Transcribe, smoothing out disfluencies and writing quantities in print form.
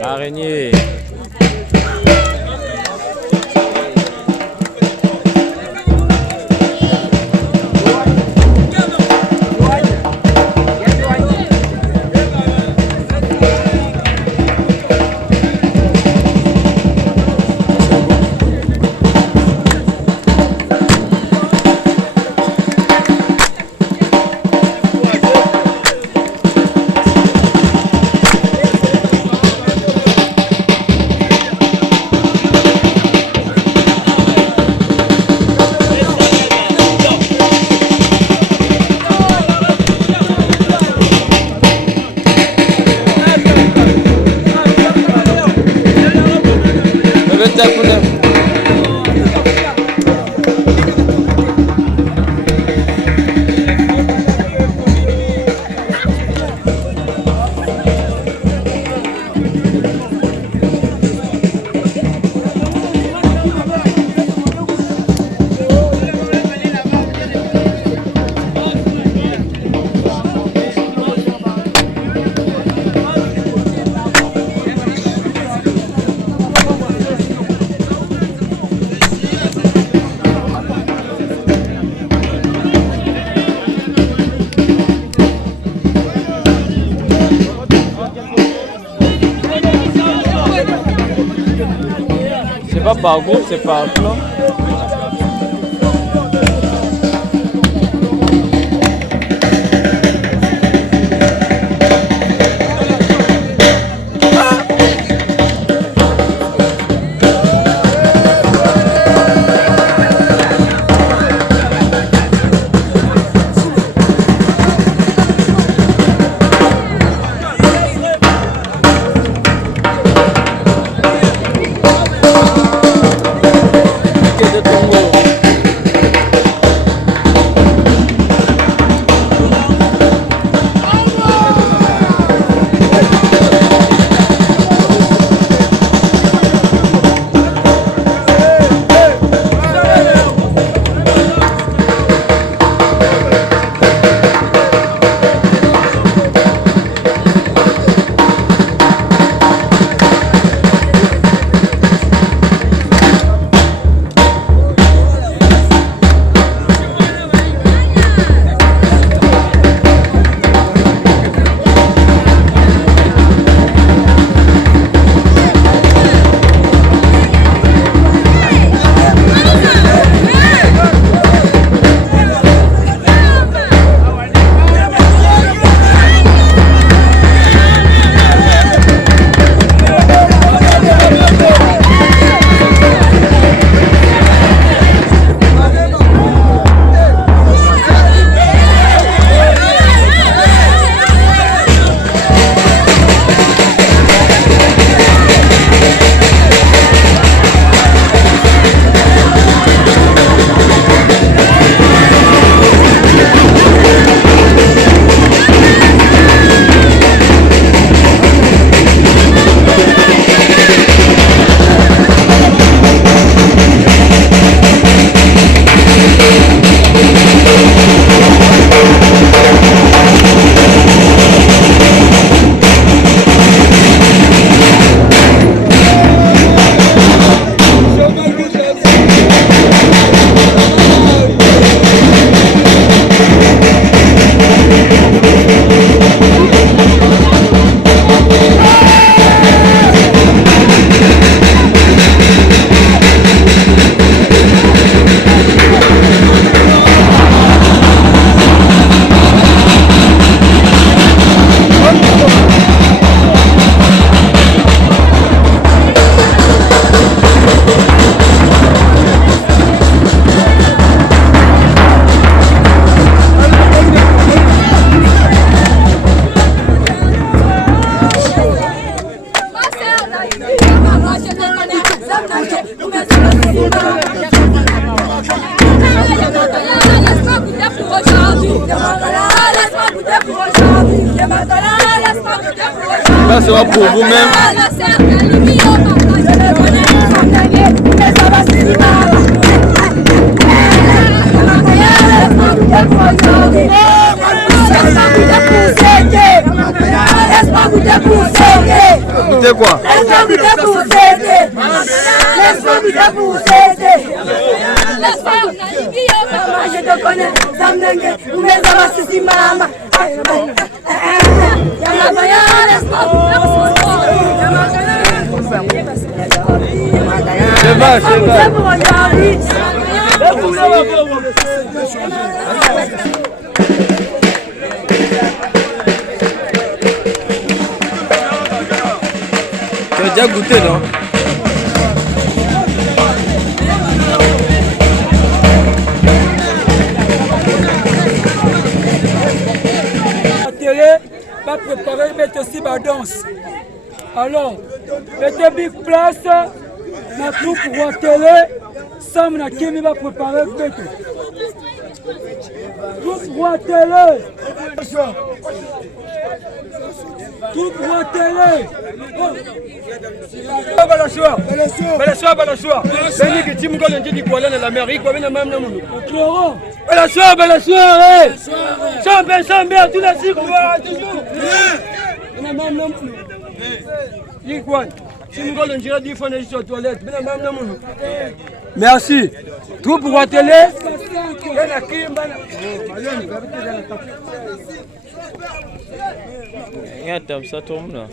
L'araignée. C'est pas par groupe, c'est par plan. Ça sera pour vous-même. goûter quoi? Laisse-moi goûter pour vous aider. Laisse-moi goûter pour vous aider. Maman, je te connais. Zamdenge, vous m'avez amassé, maman. Yamagaya, laisse-moi Tu as déjà goûté, non? La télé va préparer, mettre aussi ma danse. Alors, mettez big place, na tout pour la télé, Sam na Kimi va préparer bête. Tout pour la télé. Tout pour la télé. Balashwa. Beni que timu kwa nje dikuala na l'Amérique, kwa bena mamna munu. Florent. Balashwa. Champion, tu la siku toujours. Bena mamna munu. Yikwan. Timu kwa nje di fona sur toilette, bena mamna munu. Merci. Tout pour la télé. Yana kimba. Regarde, ça tombe là.